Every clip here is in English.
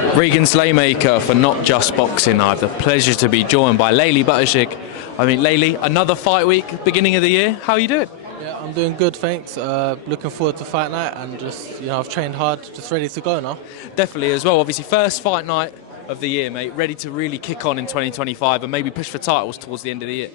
Regan Slaymaker for NotJustBoxing. I have the pleasure to be joined by Leli Buttigieg. I mean, Leli, another fight week, beginning of the year. How are you doing? Yeah, I'm doing good, thanks. Looking forward to fight night and just, I've trained hard, just ready to go now. Definitely as well. Obviously, first fight night of the year, mate. Ready to really kick on in 2025 and maybe push for titles towards the end of the year.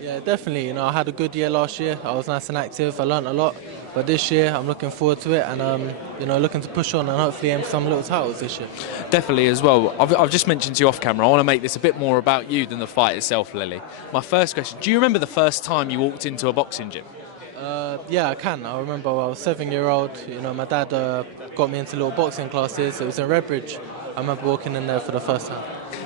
Yeah, definitely. I had a good year last year. I was nice and active. I learnt a lot. But this year, I'm looking forward to it and, looking to push on and hopefully aim for some little titles this year. Definitely as well. I've just mentioned to you off camera, I want to make this a bit more about you than the fight itself, Leli. My first question, do you remember the first time you walked into a boxing gym? Yeah, I can. I remember I was 7-year-old. My dad got me into little boxing classes. It was in Redbridge. I remember walking in there for the first time.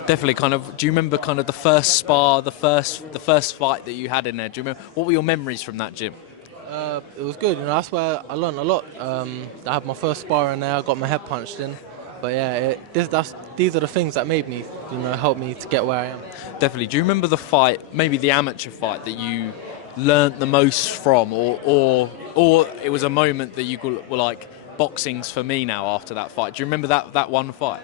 Definitely. Do you remember the first spar, the first fight that you had in there? Do you remember what were your memories from that gym? It was good. That's where I learned a lot. I had my first spar in there. I got my head punched in. But yeah, these are the things that made me, help me to get where I am. Definitely. Do you remember the fight, maybe the amateur fight that you learnt the most from, or it was a moment that you were like, boxing's for me now after that fight? Do you remember that one fight?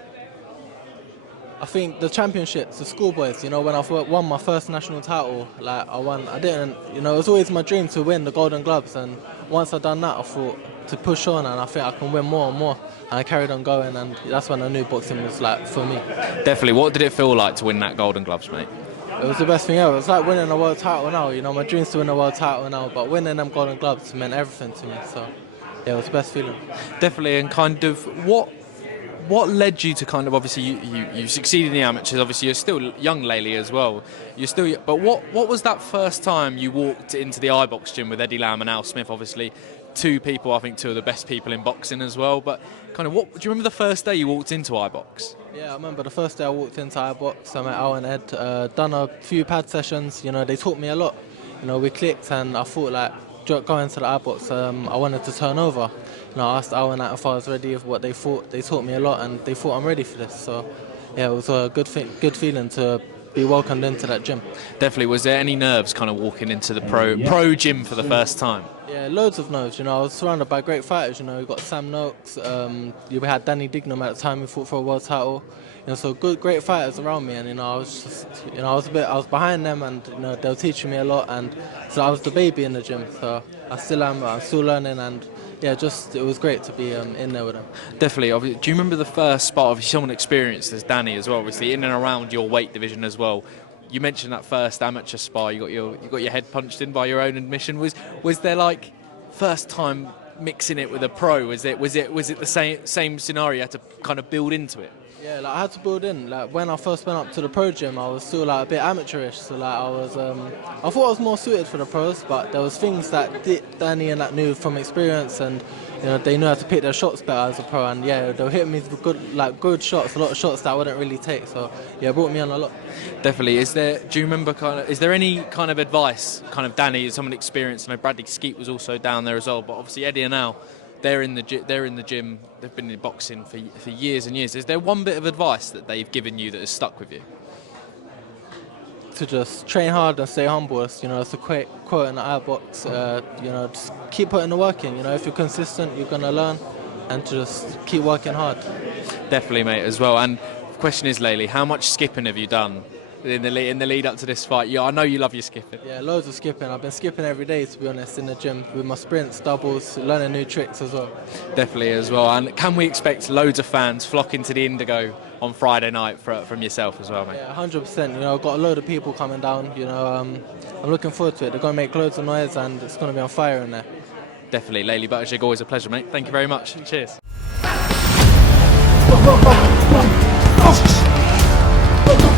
I think the championships, the schoolboys, when I won my first national title, it was always my dream to win the Golden Gloves, and once I done that, I thought to push on, and I think I can win more and more, and I carried on going, and that's when I knew boxing was for me. Definitely. What did it feel like to win that Golden Gloves, mate? It was the best thing ever. It's like winning a world title now. My dream's to win a world title now, but winning them Golden Gloves meant everything to me. So, yeah, it was the best feeling. Definitely. And what led you to obviously you succeeded in the amateurs. Obviously, you're still young, Leli, as well. But what was that first time you walked into the iBox gym with Eddie Lamb and Al Smith? Obviously, two of the best people in boxing as well. But do you remember the first day you walked into iBox? Yeah, I remember the first day I walked into iBox. I met Al and Ed. Done a few pad sessions. They taught me a lot. We clicked, and I thought going to the iBox, I wanted to turn over. I asked Al and Ed if I was ready with what they thought. They taught me a lot, and they thought I'm ready for this. So, yeah, it was a good feeling to be welcomed into that gym. Definitely. Was there any nerves walking into the pro gym for the first time? Yeah, loads of nerves. I was surrounded by great fighters. We got Sam Noakes. We had Danny Dignam at the time who fought for a world title. So great fighters around me, and I was just, I was behind them, and they were teaching me a lot, and so I was the baby in the gym. So I still am. I'm still learning, and yeah, it was great to be in there with them. Definitely. Do you remember the first spot? Obviously, someone experienced as Danny as well. Obviously, in and around your weight division as well. You mentioned that first amateur spar. You got your head punched in by your own admission. Was there first time mixing it with a pro? Was it the same scenario? You had to build into it. Yeah, I had to build in. When I first went up to the pro gym, I was still a bit amateurish. So I thought I was more suited for the pros, but there was things that Danny and that knew from experience, and they knew how to pick their shots better as a pro. And yeah, they were hitting me with good shots, a lot of shots that I wouldn't really take. So yeah, it brought me on a lot. Definitely. Do you remember is there any advice, Danny, someone experienced? I know Bradley Skeet was also down there as well, but obviously Eddie and Al. They're in the gym. They've been in boxing for years and years. Is there one bit of advice that they've given you that has stuck with you? To just train hard and stay humble. It's a quote in the iBox. Just keep putting the work in. If you're consistent, you're gonna learn, and to just keep working hard. Definitely, mate, as well. And the question is, Leli, how much skipping have you done in the lead up to this fight? Yeah, I know you love your skipping. Yeah, loads of skipping. I've been skipping every day, to be honest, in the gym with my sprints, doubles, learning new tricks as well. Definitely as well. And can we expect loads of fans flocking to the Indigo on Friday night from yourself as well, mate? Yeah, 100%. I've got a load of people coming down. I'm looking forward to it. They're going to make loads of noise, and it's going to be on fire in there. Definitely. Leli Buttigieg, always a pleasure, mate. Thank you very much. Cheers. Go, go, go, go.